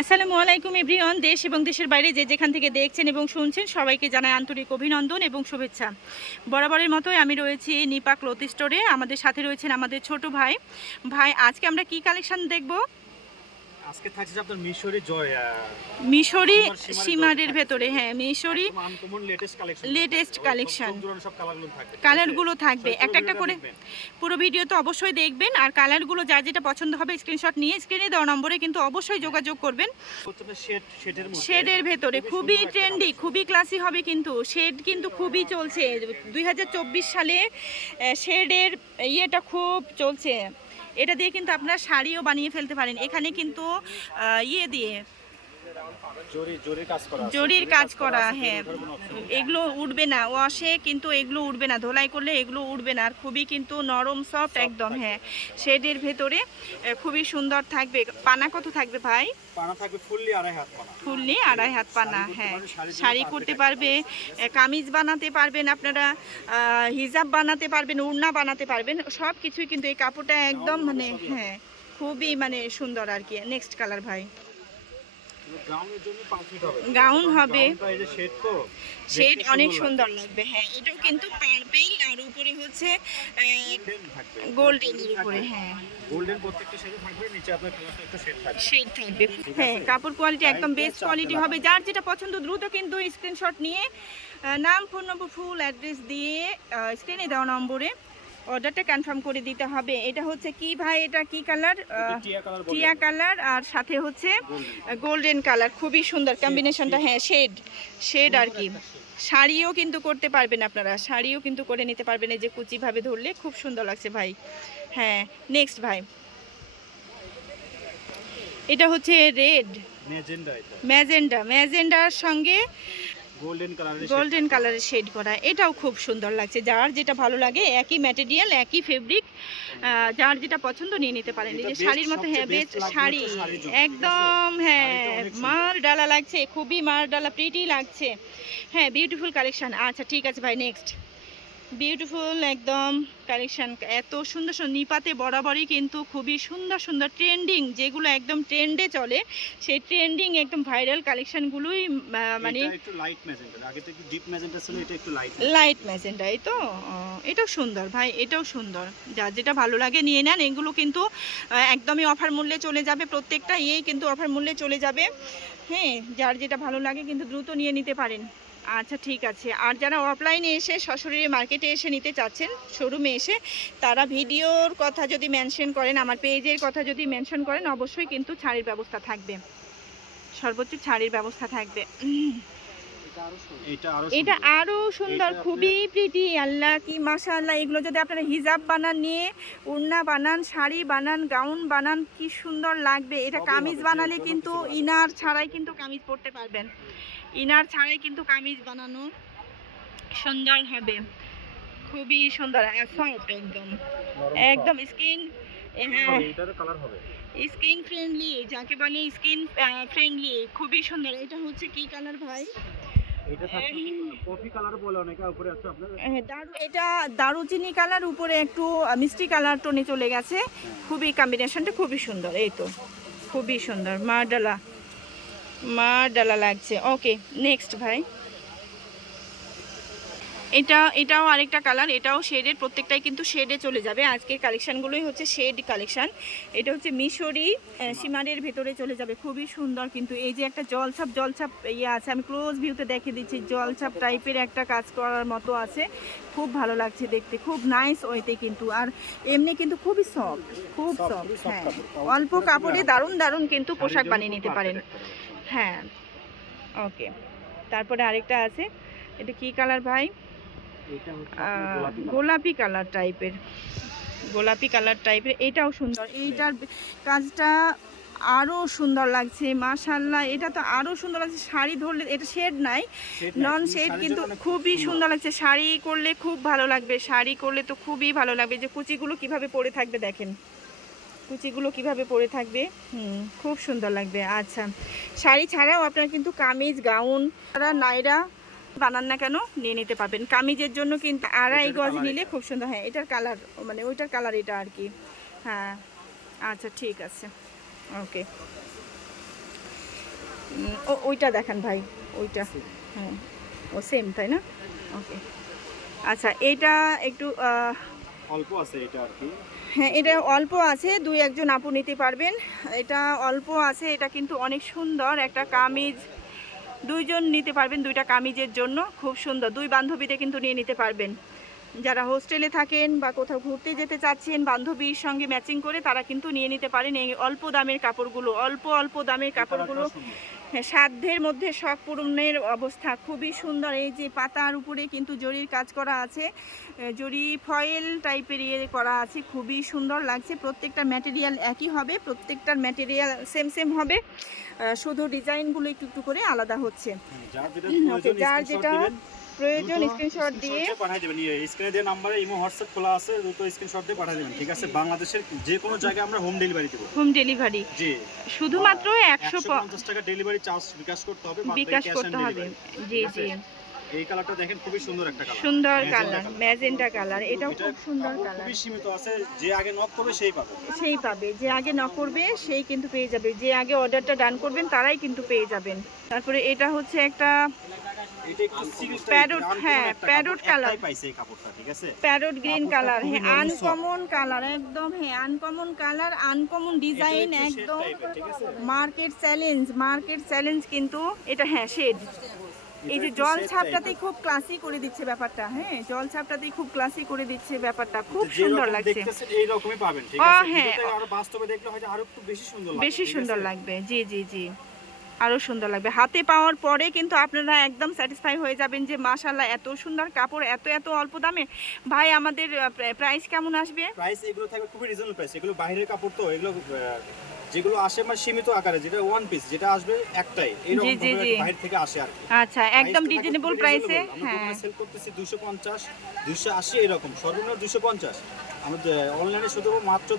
আসসালামু আলাইকুম এভরিওয়ান। দেশ এবং দেশের বাইরে যে যেখান থেকে দেখছেন এবং শুনছেন সবাইকে জানাই আন্তরিক অভিনন্দন এবং শুভেচ্ছা। বরাবরের মতোই আমি রয়েছি নিপা ক্লথ স্টোরে। আমাদের সাথে রয়েছেন আমাদের ছোট ভাই। আজকে আমরা কি কালেকশন দেখব? আজকে থাকছে আপনার মিশরি জয় মিশরি সীমারের ভেতরে, হ্যাঁ মিশরি আনকমন লেটেস্ট কালেকশন। সব কালারগুলো থাকবে, কালারগুলো থাকবে একটা একটা করে। পুরো ভিডিও তো অবশ্যই দেখবেন, আর কালারগুলো যার যেটা পছন্দ হবে স্ক্রিনশট নিয়ে স্ক্রিনে দেওয়া নম্বরে কিন্তু অবশ্যই যোগাযোগ করবেন। শেডের ভেতরে খুবই ট্রেন্ডি, খুবই ক্লাসি হবে, কিন্তু শেড কিন্তু খুবই চলছে 2024 সালে। শেডের ইয়েটা খুব চলছে। এটা দিয়ে কিন্তু আপনারা শাড়িও বানিয়ে ফেলতে পারেন। এখানে কিন্তু ইয়ে দিয়ে জরির কাজ করা, হ্যাঁ এগুলো উঠবে না ওয়াশে, কিন্তু এগুলো উঠবে না, ধোলাই করলে এগুলো উঠবে না, আর খুবই কিন্তু নরম সফট একদম। হ্যাঁ শেডের ভেতরে খুবই সুন্দর থাকবে। পানা কত থাকবে ভাই? পানা থাকবে ফুললি আড়াই হাত পানা। হ্যাঁ শাড়ি করতে পারবে, কামিজ বানাতে পারবেন আপনারা, হিজাব বানাতে পারবেন, ওড়না বানাতে পারবেন, সব কিছুই কিন্তু এই কাপড়টা একদম মানে হ্যাঁ খুবই মানে সুন্দর আর কি। নেক্সট কালার ভাই, গাউন হবে, শেড অনেক সুন্দর লাগবে। হ্যাঁ এটাও কিন্তু পার্পল আর উপরে হচ্ছে গোল্ডেনের উপরে, হ্যাঁ গোল্ডেন প্রত্যেকটা শেডে থাকবে, নিচে আপনার কালারটা একটু শেড থাকবে। হ্যাঁ কাপড় কোয়ালিটি একদম বেস্ট কোয়ালিটি হবে। যার যেটা পছন্দ দ্রুত কিন্তু স্ক্রিনশট নিয়ে নাম, ফোন নম্বর, ফুল অ্যাড্রেস দিয়ে স্ক্রিনে দেওয়া নম্বরে অর্ডারটা কনফার্ম করে দিতে হবে। এটা হচ্ছে কি ভাই, এটা কি কালার? টিয়া কালার আর সাথে হচ্ছে গোল্ডেন কালার, খুবই সুন্দর কম্বিনেশনটা। হ্যাঁ শেড আর কি। শাড়িও কিন্তু করতে পারবেন আপনারা, শাড়িও কিন্তু করে নিতে পারবেন, এই যে কুচিভাবে ধরলে খুব সুন্দর লাগছে ভাই। হ্যাঁ নেক্সট ভাই, এটা হচ্ছে রেড ম্যাজেন্ডার সঙ্গে গোল্ডেন কালারের শেড করা, এটাও খুব সুন্দর লাগছে। যার যেটা ভালো লাগে, একই ম্যাটেরিয়াল একই ফেব্রিক, যার যেটা পছন্দ নিয়ে নিতে পারেন। এই যে শাড়ির মতো, হ্যাঁ বেস্ট শাড়ি একদম, হ্যাঁ মার ডালা লাগছে, খুবই মার ডালা প্রিটি লাগছে। হ্যাঁ বিউটিফুল কালেকশন। আচ্ছা ঠিক আছে ভাই, নেক্সট বিউটিফুল একদম কালেকশন। এত সুন্দর সুন্দর নিপাতে বরাবরই কিন্তু খুবই সুন্দর সুন্দর ট্রেন্ডিং, যেগুলো একদম ট্রেন্ডে চলে, সেই ট্রেন্ডিং একদম ভাইরাল কালেকশনগুলোই মানে লাইট ম্যাজেন্টা। এই তো এটাও সুন্দর ভাই, এটাও সুন্দর। যার যেটা ভালো লাগে নিয়ে নেন। এগুলো কিন্তু একদমই অফার মূল্যে চলে যাবে, প্রত্যেকটা ইয়েই কিন্তু অফার মূল্যে চলে যাবে। হ্যাঁ যার যেটা ভালো লাগে কিন্তু দ্রুত নিয়ে নিতে পারেন। আচ্ছা ঠিক আছে। আর যারা অফলাইনে এসে সশরীরে মার্কেটে এসে নিতে চাচ্ছেন, শোরুমে এসে, তারা ভিডিওর কথা যদি মেনশন করেন, আমার পেজের কথা যদি মেনশন করেন, অবশ্যই কিন্তু ছাড়ের ব্যবস্থা থাকবে, সর্বোচ্চ ছাড়ের ব্যবস্থা থাকবে। এটা আরো সুন্দর, খুবই প্রিটি। আল্লাহ কি মাশাআল্লাহ। এগুলো যদি আপনারা হিজাব বানান, নিয়ে ওড়না বানান, শাড়ি বানান, গাউন বানান, কি সুন্দর লাগবে। এটা কামিজ বানালে কিন্তু ইনার ছাড়াই কিন্তু কামিজ পরতে পারবেন, ইনার ছাড়াই কিন্তু কামিজ বানানো সুন্দর হবে, খুবই সুন্দর। সফট একদম, একদম স্কিন, হ্যাঁ স্কিন ফ্রেন্ডলি, যাকে বলে স্কিন ফ্রেন্ডলি, খুবই সুন্দর। এটা হচ্ছে কি কালার ভাই? এটা দারুচিনি কালার, উপরে একটু মিষ্টি কালার টোনে চলে গেছে, খুবই কম্বিনেশনটা খুবই সুন্দর। এই তো খুবই সুন্দর, মার ডালা লাগছে। ওকে নেক্সট ভাই, এটাও আরেকটা কালার, এটাও শেডের, প্রত্যেকটাই কিন্তু শেডে চলে যাবে। আজকের কালেকশানগুলোই হচ্ছে শেড কালেকশান। এটা হচ্ছে মিশরি সীমারের ভেতরে চলে যাবে, খুবই সুন্দর। কিন্তু এই যে একটা জলছাপ ইয়ে আছে, আমি ক্লোজ ভিউতে দেখে দিচ্ছি, জলছাপ টাইপের একটা কাজ করার মতো আছে, খুব ভালো লাগছে দেখতে, খুব নাইস ওইতে কিন্তু। আর এমনি কিন্তু খুবই সফট, খুব সফট। হ্যাঁ অল্প কাপড়ে দারুণ কিন্তু পোশাক বানিয়ে নিতে পারেন। হ্যাঁ ওকে। তারপরে আরেকটা আছে, এটা কি কালার ভাই? গোলাপি কালার টাইপের, এটাও সুন্দর। এইটার কাজটা আরো সুন্দর লাগছে মাশাআল্লাহ, এটা তো আরো সুন্দর লাগছে। শাড়ি ধরলে, এটা শেড নাই, নন শেড, কিন্তু খুবই সুন্দর লাগছে। শাড়ি করলে খুব ভালো লাগবে, শাড়ি করলে তো খুবই ভালো লাগবে। যে কুচিগুলো কিভাবে পরে থাকবে দেখেন, কুচিগুলো কিভাবে পরে থাকবে, খুব সুন্দর লাগবে। আচ্ছা শাড়ি ছাড়াও আপনারা কিন্তু কামিজ, গাউন, নাইরা বানান না কেন নিয়ে নিতে পারবেন। কামিজের জন্য কিন্তু আড়াই গজ নিলে খুব সুন্দর। হ্যাঁ এটার কালার মানে ওইটার কালার এটা আর কি। হ্যাঁ আচ্ছা ঠিক আছে ওকে। ওইটা দেখান ভাই, ওইটা, হ্যাঁ ও সেম তাই না? ওকে, আচ্ছা এইটা একটু অল্প আছে এটা আর কি। হ্যাঁ এটা অল্প আছে, দুই একজন আপু নিতে পারবেন। এটা অল্প আছে, এটা কিন্তু অনেক সুন্দর একটা কামিজ, দুইজন নিতে পারবেন, দুইটা কামিজের জন্য খুব সুন্দর, দুই বান্ধবীতে কিন্তু নিয়ে নিতে পারবেন। যারা হোস্টেলে থাকেন বা কোথাও ঘুরতে যেতে চাচ্ছেন বান্ধবীর সঙ্গে ম্যাচিং করে, তারা কিন্তু নিয়ে নিতে পারেন এই অল্প দামের কাপড়গুলো, অল্প অল্প দামের কাপড়গুলো। হ্যাঁ, সাধ্যের মধ্যে শখ পূরণের অবস্থা, খুবই সুন্দর। এই যে পাতার উপরে কিন্তু জরির কাজ করা আছে, জরি ফয়েল টাইপের ইয়ে করা আছে, খুবই সুন্দর লাগছে। প্রত্যেকটা ম্যাটেরিয়াল একই হবে, প্রত্যেকটার ম্যাটেরিয়াল সেম সেম হবে, শুধু ডিজাইনগুলো একটু একটু করে আলাদা হচ্ছে। যার যেটা প্রয়োজন স্ক্রিনশট দিয়ে পাঠিয়ে দেবেন। স্ক্রিনে দেওয়া নম্বরে ইমো হোয়াটসঅ্যাপ খোলা আছে, দ্রুত স্ক্রিনশট দিয়ে পাঠিয়ে দেবেন, ঠিক আছে? বাংলাদেশের যে কোনো জায়গায় আমরা হোম ডেলিভারি দেব। হোম ডেলিভারি জি, শুধুমাত্র 150 টাকা ডেলিভারি চার্জ বিকাশ করতে হবে, বিকাশ করতে হবে। জি জি, এই কালারটা দেখেন খুবই সুন্দর একটা কালার, সুন্দর কালার, ম্যাজেন্টা কালার, এটাও খুব সুন্দর কালার। খুবই সীমিত আছে, যে আগে নক করবে সেই পাবে। সেই পাবে, যে আগে নক করবে সেই কিন্তু পেয়ে যাবে, যে আগে অর্ডারটা ডান করবেন তারাই কিন্তু পেয়ে যাবেন। তারপরে এটা হচ্ছে একটা এটা একটু সিল্ক প্যারট, হ্যাঁ প্যারট কালার, পাইছে এই কাপড়টা, ঠিক আছে? প্যারট গ্রিন কাপড়টা কালার, খুবই হ্যাঁ নরম, আনকমন কালার একদম, হ্যাঁ আনকমন কালার, আনকমন ডিজাইন এটা একটু একদম, shade type এর, ঠিক আছে? মার্কেট চ্যালেঞ্জ কিন্তু এটা, হ্যাঁ শেড। এই যে এটা একটু জল shade ছাপটাতেই type খুব ক্লাসি করে দিচ্ছে ব্যাপারটা, হ্যাঁ জল ছাপটাতেই খুব ক্লাসি করে দিচ্ছে ব্যাপারটা, খুব এর। সুন্দর যেরকম লাগছে। দেখতেছেন এই রকমই পাবেন, ঠিক ও, আছে? হ্যাঁ। ভিডিওতে আরো বাস্তবে দেখলে হয়তো আরো একটু বেশি সুন্দর লাগবে, বেশি ঠিক সুন্দর আছে? লাগবে, জি জি জি, আরো সুন্দর লাগবে। হাতে পাওয়ার পরে কিন্তু আপনারা একদম স্যাটিসফাই হয়ে যাবেন যে মাশাআল্লাহ এত সুন্দর কাপড়, এত এত অল্প দামে। ভাই আমাদের প্রাইস কেমন আসবে? প্রাইস এগুলো থাকবে খুবই রিজনেবল প্রাইস, এগুলো বাইরের কাপড় তো, এগুলো যেগুলো আসে মানে সীমিত আকারে, যেটা ওয়ান পিস যেটা আসবে একটাই, এরকম জি, জি, ভাবে জি। বাইরে থেকে আসে আর কি। আচ্ছা একদম রিজনেবল প্রাইসে, হ্যাঁ সেল করতেছি 250 280 এরকম, সর্বনিম্ন 250। আমাদের অনলাইনে শুধু মাত্র